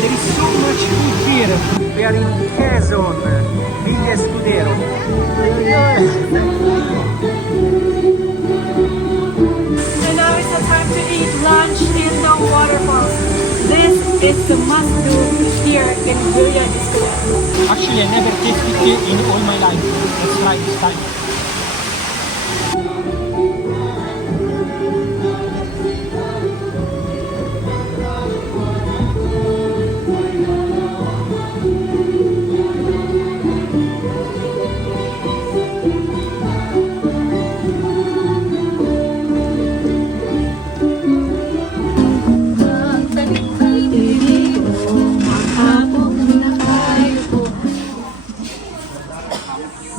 there is so much food here. We are in Quezon, Villa Escudero. So now is the time to eat lunch in the waterfalls. This is the must-do here in Villa Escudero. Actually, I never tasted it in all my life. Let's try this time.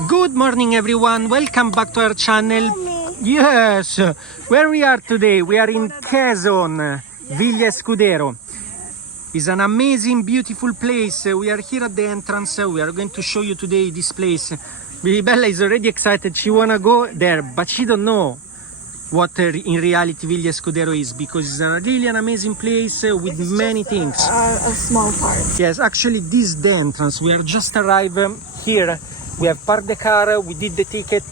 Good morning everyone, welcome back to our channel. Yes, where we are today, we are in Quezon, Villa Escudero. It's an amazing, beautiful place. We are here at the entrance. We are going to show you today this place. Bella is already excited, she wanna go there, but she don't know what in reality Villa Escudero is, because it's really an amazing place with many things. A small part. Yes, actually this is the entrance. We are just arrived here. We have parked the car, we did the ticket,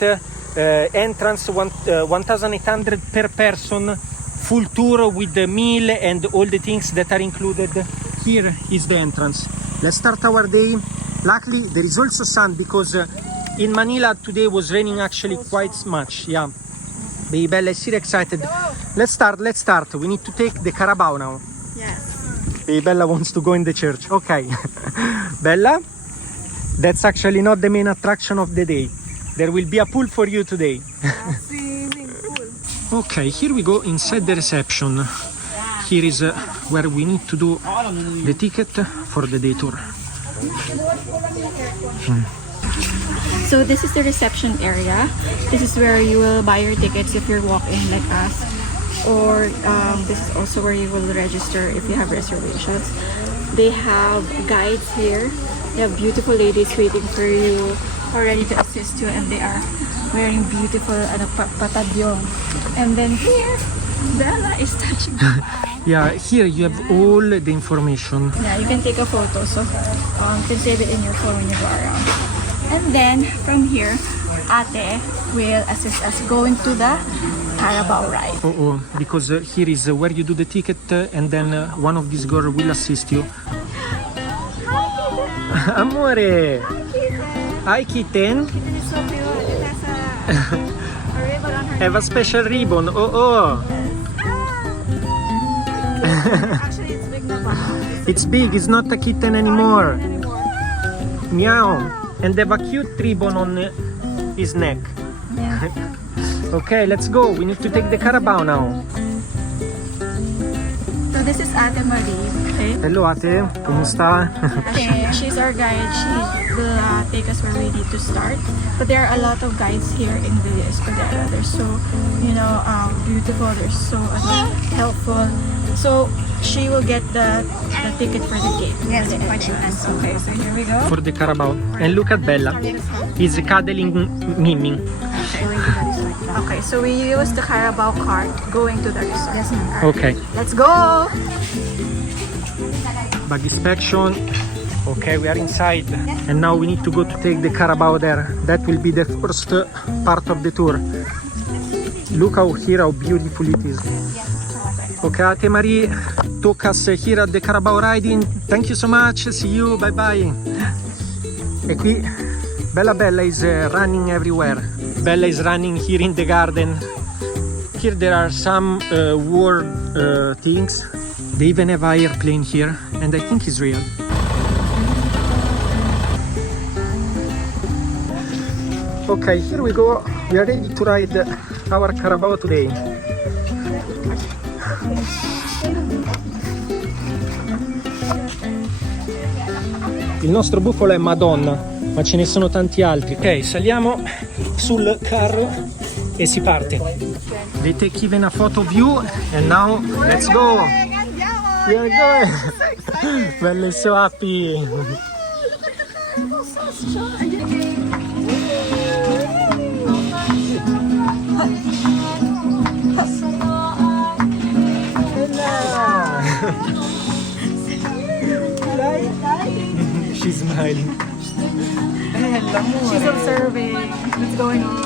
entrance 1,800 per person, full tour with the meal and all the things that are included. Here is the entrance. Let's start our day. Luckily there is also sun, because in Manila today was raining actually quite much. Yeah, Baby Bella is really excited. Let's start. We need to take the Carabao now. Yes. Baby Bella wants to go in the church. Okay. Bella? That's actually not the main attraction of the day. There will be a pool for you today. Swimming pool. Okay, here we go inside the reception. Here is where we need to do the ticket for the day tour. So this is the reception area. This is where you will buy your tickets if you're walk-in like us. Or this is also where you will register if you have reservations. They have guides here. They have beautiful ladies waiting for you, or ready to assist you, and they are wearing beautiful patadyong. And then here, Bella is touching. Yeah, here you have all the information. Yeah, you can take a photo, so you can save it in your phone when you go around. And then from here, Ate will assist us going to the Carabao ride. Oh, because here is where you do the ticket, and then one of these girls will assist you. Amore! Hi, kitten! Kitten is so cute. It has a ribbon on her. Have a special ribbon. Oh! Actually, it's big na. It's big, it's not a kitten anymore. Meow! And they have a cute ribbon on his neck. Yeah. Okay, let's go. We need to take the Carabao now. So this is Ate Marie. Okay. Hello, Ate. Kumusta? She's our guide. She will take us where we need to start. But there are a lot of guides here in Villa Escudero. They're so, beautiful. They're so helpful. So she will get the ticket for the gate. Yes, for the entrance. Okay, so here we go. For the Carabao. And look at Bella. He's cuddling Mimi. Okay, so we use the Carabao cart going to the resort. Yes, Okay. let's go! Bag inspection. Okay, we are inside. And now we need to go to take the Carabao there. That will be the first part of the tour. Look how beautiful it is. Okay, Ate Marie took us here at the Carabao riding. Thank you so much. See you. Bye bye. E qui Bella is running everywhere. Bella is running here in the garden. Here there are some war things. They even have an airplane here, and I think it's real. Okay, here we go. We are ready to ride our Carabao today. Il nostro bufalo è Madonna, ma ce ne sono tanti altri. Ok, saliamo sul carro e si parte. They take even a photo of you, and now let's go. We are going. Bella is so happy. She's smiling. She's observing what's going on.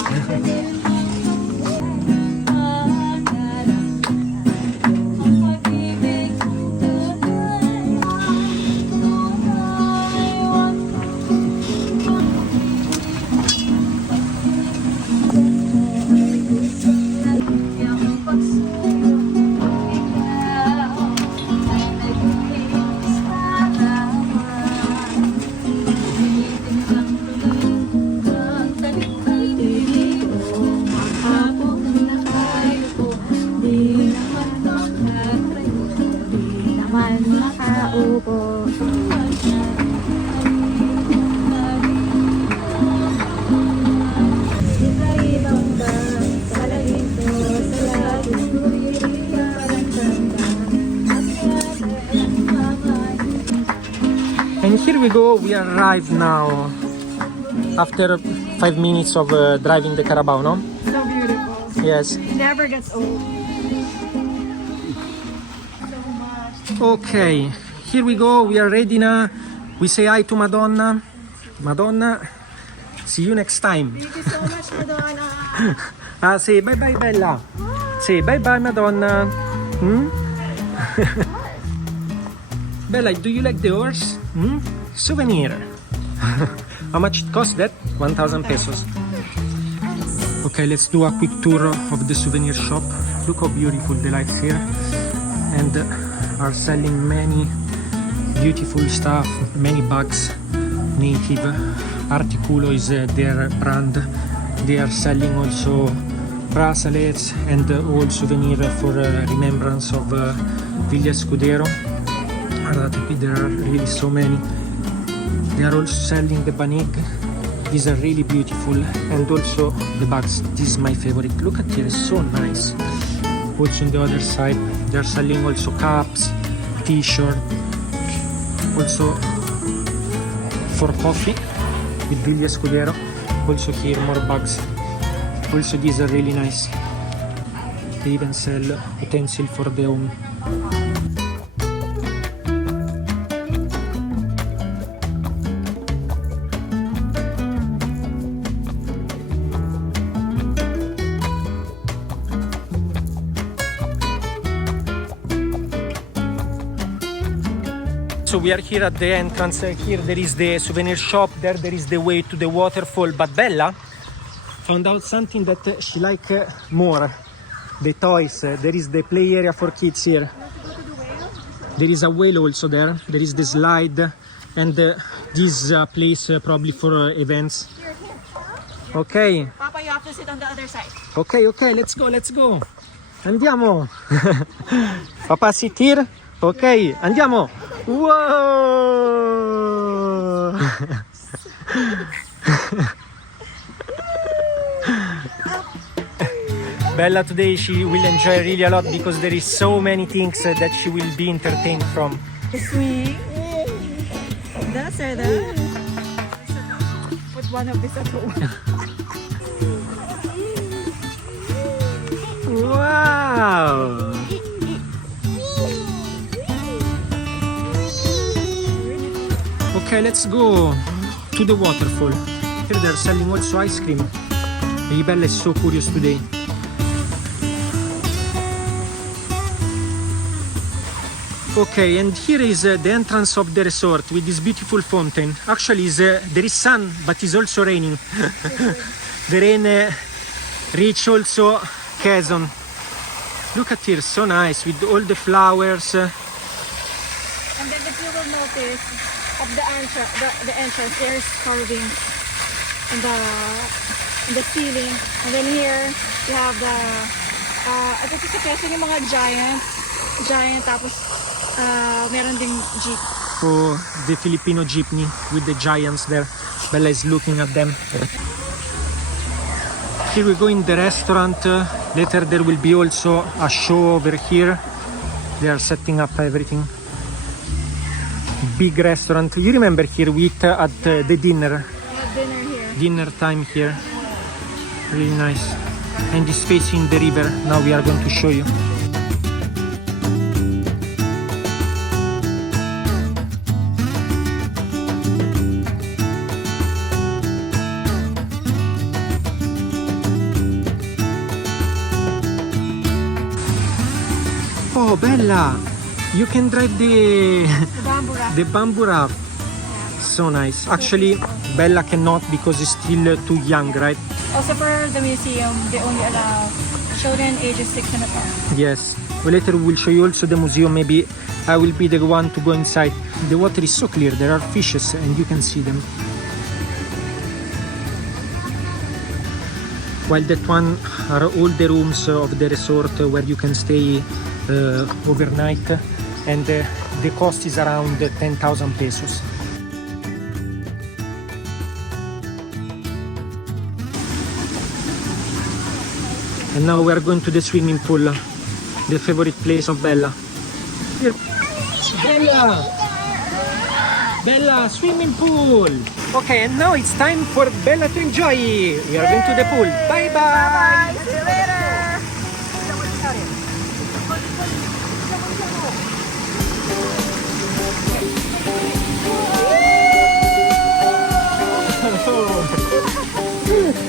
And here we go, we arrived now after 5 minutes of driving the Carabao, no? So beautiful. Yes. It never gets old. Okay, here we go, we are ready now. We say hi to Madonna. Madonna, see you next time. Thank you so much, Madonna. Say bye bye Bella. Say bye bye Madonna. Bella, do you like the horse? Souvenir. How much it cost that? 1,000 pesos. Okay, let's do a quick tour of the souvenir shop. Look how beautiful the lights here. And are selling many beautiful stuff, many bags, native. Articulo is their brand. They are selling also bracelets and all souvenir for remembrance of Villa Escudero. There are really so many. They are also selling the banig. These are really beautiful, and also the bags. This is my favorite. Look at here, it's so nice. Also on the other side, they are selling also caps, t-shirt, also for coffee with Villa Escudero. Also here more bags. Also these are really nice. They even sell utensils for the home. So we are here at the entrance. Here there is the souvenir shop. There is the way to the waterfall. But Bella found out something that she likes more. The toys. There is the play area for kids here. There is a whale also there. There is the slide. And this place probably for events. Okay. Papa, you have to sit on the other side. Okay, let's go. Andiamo. Papà, sit here. Ok, andiamo. Whoa! Bella today she will enjoy really a lot because there is so many things that she will be entertained from. Sweet. That's her there. Put one of this at home. Wow! Okay, let's go to the waterfall. Here they're selling also ice cream. Bella is so curious today. Okay, and here is the entrance of the resort with this beautiful fountain. Actually, there is sun, but it's also raining. The rain reach also Quezon. Look at here, so nice with all the flowers. And then if you will notice, of the entrance, there's carving in the ceiling. And then here, you have the, I think it's yung mga giant, tapos meron ding jeep. Oh, the Filipino jeepney with the giants there. Bella is looking at them. Here we go in the restaurant. Later there will be also a show over here. They are setting up everything. Big restaurant. You remember here we eat at the dinner. We have dinner here. Dinner time here. Really nice. And it's facing the river. Now we are going to show you. Oh, Bella! You can drive the The bamboo raft. the bamboo raft. So nice. Actually, Bella cannot because she's still too young, right? Also for the museum, they only allow children ages 6 and above. Yes. Well, later we'll show you also the museum. Maybe I will be the one to go inside. The water is so clear. There are fishes and you can see them. While that one are all the rooms of the resort where you can stay overnight, and the cost is around 10,000 pesos. And now we are going to the swimming pool, the favorite place of Bella. Here. Bella! Bella, swimming pool! Okay, and now it's time for Bella to enjoy. We are going to the pool. Bye bye! Bye! See you later!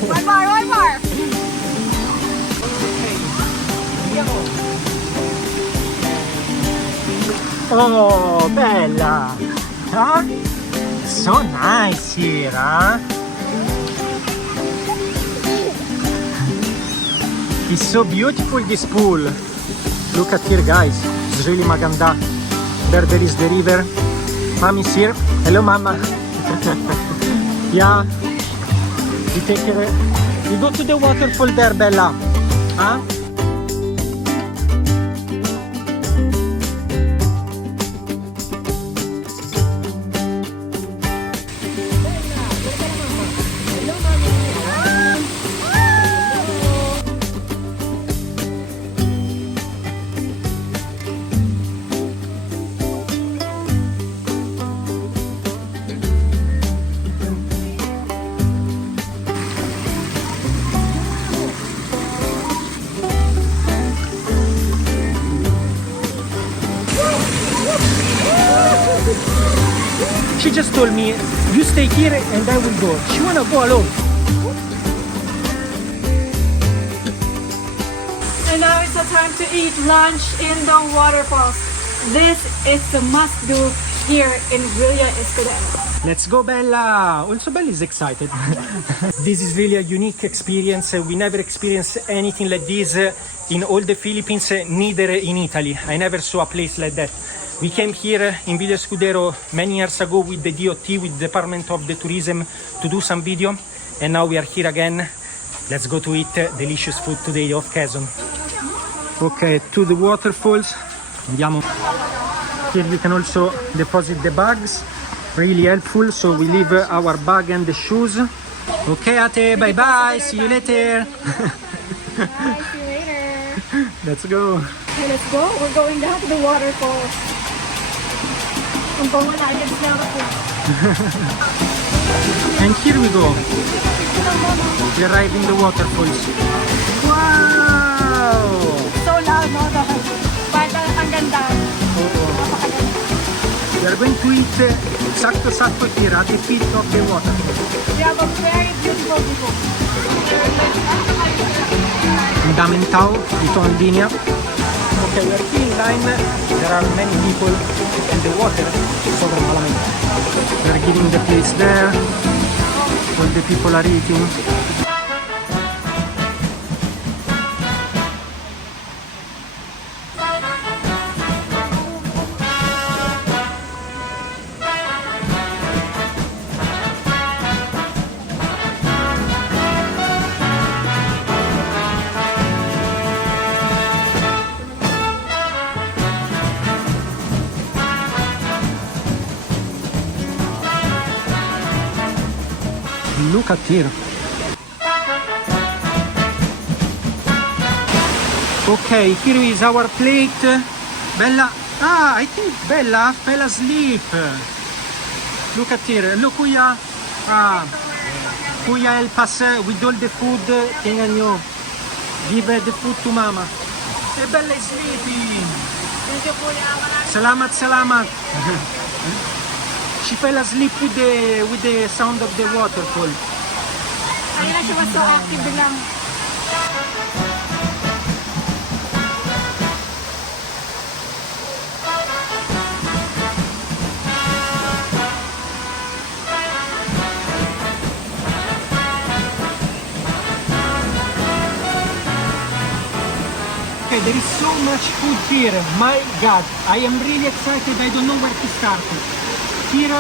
One more, one more! Oh, Bella! Huh? So nice here, huh? It's so beautiful, this pool. Look at here, guys. It's really maganda. There is the river. Mommy's here. Hello, Mama. Yeah. We take care. We go to the waterfall there, Bella. Huh? She just told me, you stay here and I will go. She wanna go alone. And now it's the time to eat lunch in the waterfalls. This is the must-do here in Villa Escudero. Let's go, Bella! Also, Bella is excited. This is really a unique experience. We never experienced anything like this in all the Philippines, neither in Italy. I never saw a place like that. We came here in Villa Escudero many years ago with the DOT, with the Department of the Tourism, to do some video. And now we are here again. Let's go to eat delicious food today of Quezon. Okay, to the waterfalls. Andiamo. Here we can also deposit the bags. Really helpful. So we leave our bag and the shoes. Okay, Ate, bye bye. See you later. Bye, see you later. Let's go. Okay, let's go. We're going down to the waterfalls. I can smell the food. And here we go. We arrive in the waterfalls. Wow! So loud, no? Parang ang ganda. We are going to eat sakto here at the feet of the waterfall. We have a very beautiful view. Fundamentao, ito ang linya. Okay, we are here in line. There are many people and the water is over malamig. We are giving the place there. All the people are eating. Look at here. Okay, here is our plate. Bella, I think Bella fell asleep. Look at here. Look, Kuya. Kuya help us with all the food. Tingnan nyo. Give the food to Mama. Hey, Bella is sleeping. Thank you, Kuya. Salamat, salamat. She fell asleep with the sound of the waterfall. Ayun na, she was so active biglang. Okay, there is so much food here. My God, I am really excited. I don't know where to start. Here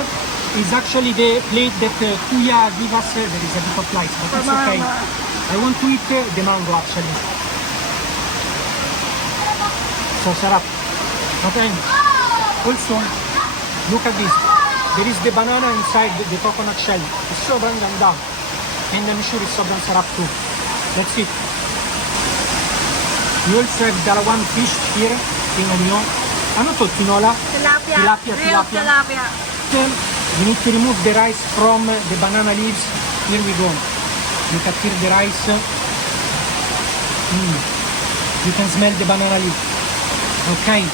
is actually the plate that Kuya gave us. There is a bit of light, but it's okay. I want to eat the mango actually. So sarap. Okay. Also, look at this. There is the banana inside the coconut shell. It's sobrang ganda. And I'm sure it's sobrang sarap too. That's it. You also have dalawang fish here. Tingnan nyo. Ano to? Tinola? Tilapia. Tilapia. Real tilapia. Then we need to remove the rice from the banana leaves. Here we go. Look at here the rice. You can smell the banana leaf. Okay.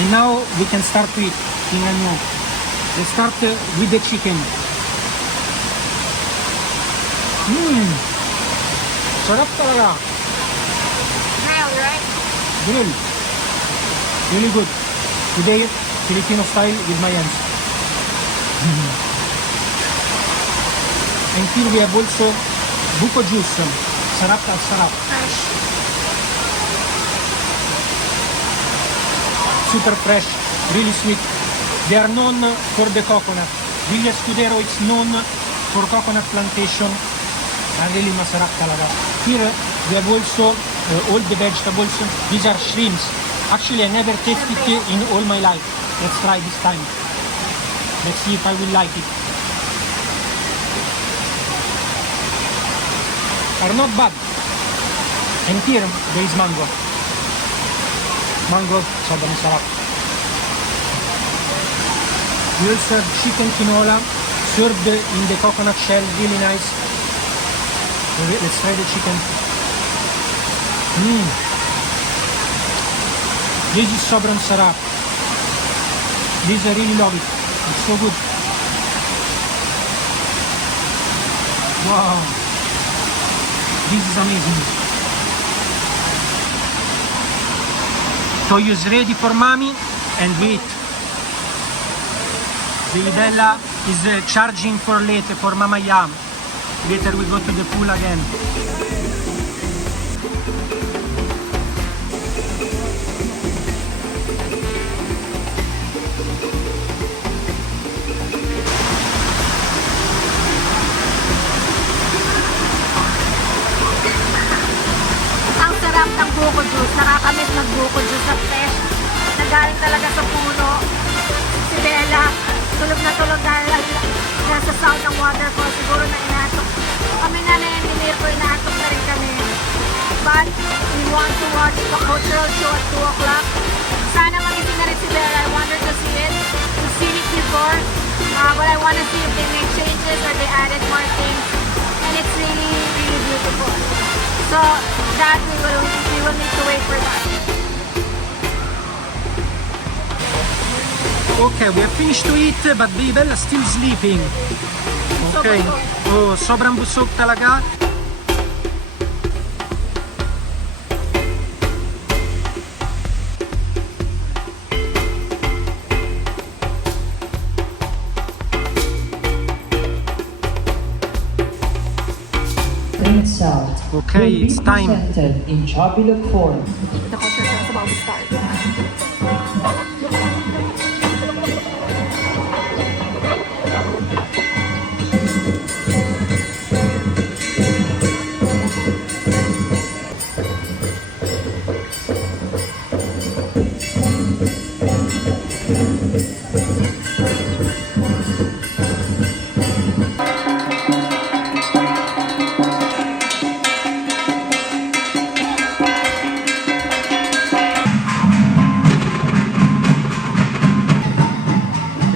And now we can start to eat. Tingnan nyo. Let's start with the chicken. Sarap talaga. Grilled, right? Grill. Really good. Today, Filipino style with my hands. And here we have also buko juice. Sarap na sarap. Fresh. Super fresh. Really sweet. They are known for the coconut. Villa Escudero is known for coconut plantation. Really masarap talaga. Here we have also all the vegetables. These are shrimps. Actually, I never tasted it in all my life. Let's try this time. Let's see if I will like it. Are not bad. And here there is mango. Mango, sobrang sarap. We also have chicken tinola served in the coconut shell, really nice. Let's try the chicken. This is sobrang sarap. This I really love it. It's so good. Wow. This is amazing. Toyo is ready for mommy and we eat. Bella is charging for later for Mama Yam. Later we go to the pool again. Ang sarap ng buko juice. Nakakamiss ng buko juice na fresh. Nagaling talaga sa puno. Si Bella, tulog na tulog dahil nasa sound ng waterfall. Siguro na inatok. Kami na engineer ko, inatok na rin kami. But we want to watch the cultural show at 2 o'clock. Sana magising na rin si Bella. I want her to see it. We've seen it before. But I want to see if they make changes or they added more things. And it's really, really beautiful. So that we will need to wait for that. Okay, we have finished to eat, but Baby Bella still sleeping. Okay. Oh, sobrang busog talaga. South. Okay, it's time. Presented in chocolate form. The culture show is about to start.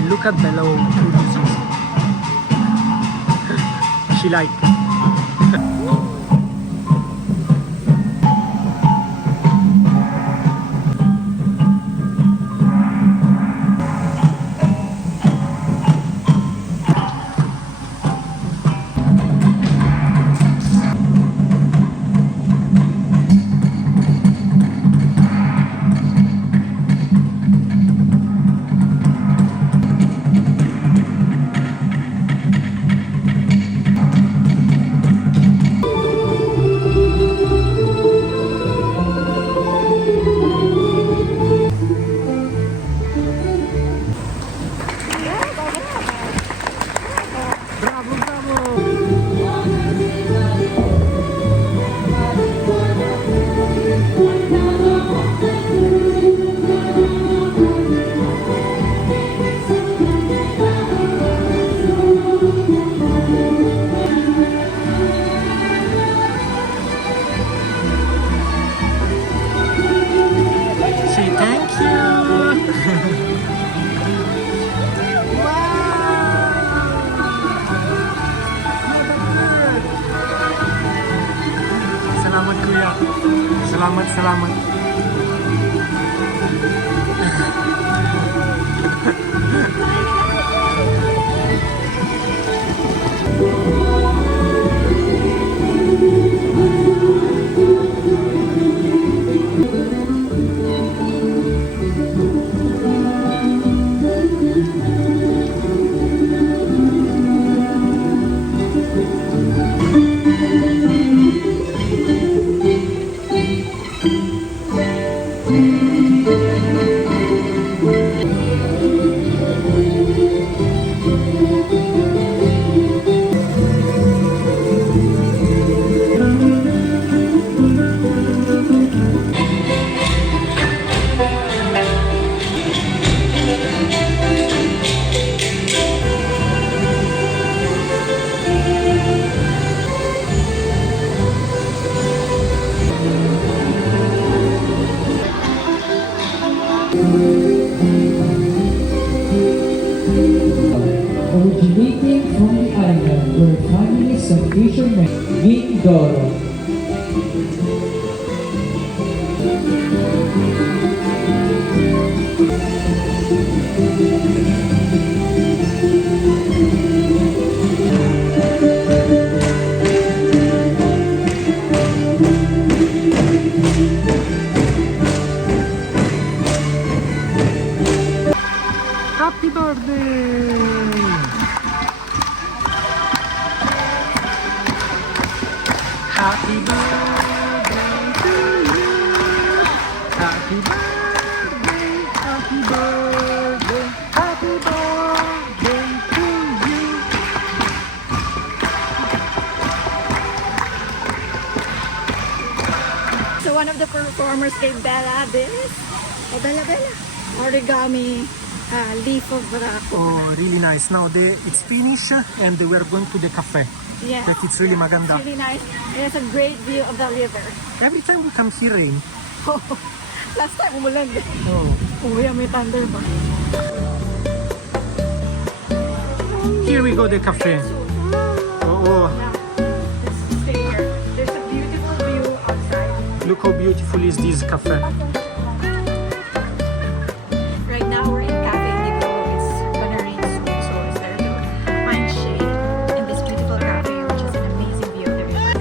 Look at Bella. She like. Salamat, salamat. Originating from the island were families of fishermen, Mindoro. Happy birthday! Happy birthday to you. Happy birthday, happy birthday, happy birthday to you. So one of the performers gave Bella this. Oh, Bella, origami leaf of coconut. Oh, really nice. Now it's finished and we are going to the cafe. Yeah, That it's really maganda. It's really nice. It has a great view of the river. Every time we come here rain. Last time umulan eh. Oh. Umuwi may thunder ba? Here we go, the cafe. Oh, Let's stay here. There's a beautiful view outside. look how beautiful is this cafe. Right now we're in Cafe Indigo. It's gonna rain soon, so it's there to find shade in this beautiful cafe, which is an amazing view of the river.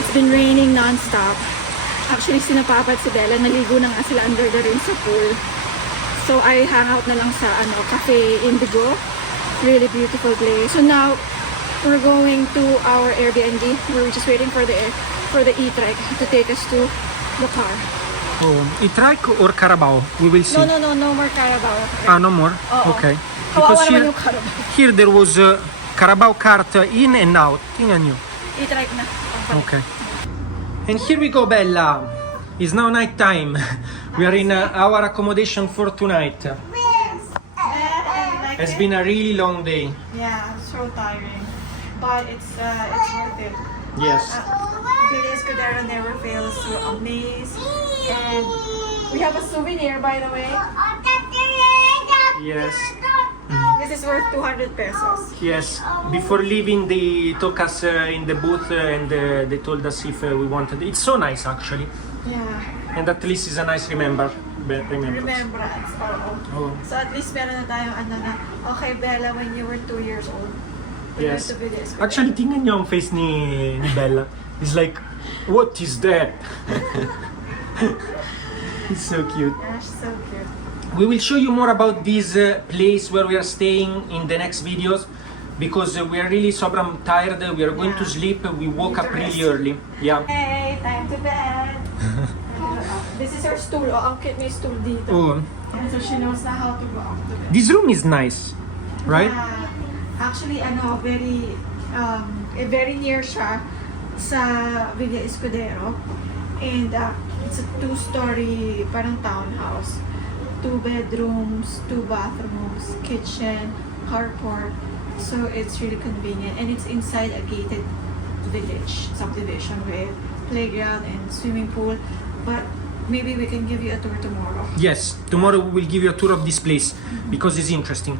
It's been raining non-stop. Actually, sinapapat si Bella, naligo na nga sila under the rain sa pool. So I hang out na lang sa Cafe Indigo. Really beautiful place. So now we're going to our Airbnb. We're just waiting for the e-trike to take us to the car. Oh, e-trike or Carabao? We will see. No more Carabao. Ah, no more? Oo. Okay. Kawawa naman here, yung Carabao. here there was a Carabao cart in and out. Tingnan nyo. E-trike na. Okay. And here we go, Bella. It's now night time. We are in our accommodation for tonight. It's been a really long day. Yeah, so tiring. But it's worth it. Yes. Villa Escudero never fails to amaze. And we have a souvenir, by the way. Yes. This is worth 200 pesos. Yes. Before leaving, they took us in the booth and they told us if we wanted. It's so nice, actually. Yeah. And at least it's a nice remembrance. Remembrance. Oh. So at least meron na tayong okay, Bella, when you were 2 years old. we went Yes. to Villa Escudero. Actually, tingnan niyo ang face ni Bella. It's like, what is that? It's so cute. Gosh, so cute. We will show you more about this place where we are staying in the next videos because we are really sobrang tired. We are going to Yeah. sleep. We woke Need up to really rest. early. Yeah. Hey, time to bed. This is her stool. Oh, ang cute may stool dito. Oh, And so she knows na how to go up to bed. this room is nice, right? Yeah. Actually, very near siya sa Villa Escudero. And it's a 2-story parang townhouse. 2 bedrooms, 2 bathrooms, kitchen, carport. So it's really convenient. And it's inside a gated village subdivision with playground and swimming pool. But maybe we can give you a tour tomorrow. Yes, tomorrow we will give you a tour of this place because it's interesting.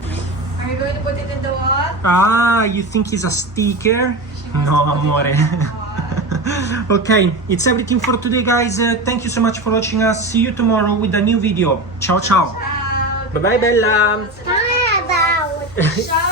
Are you going to put it in the wall? Ah, you think it's a sticker? No, amore. Okay, it's everything for today, guys. Thank you so much for watching us. See you tomorrow with a new video. Ciao, ciao. Bye bye, Bella. Bye, about. Shout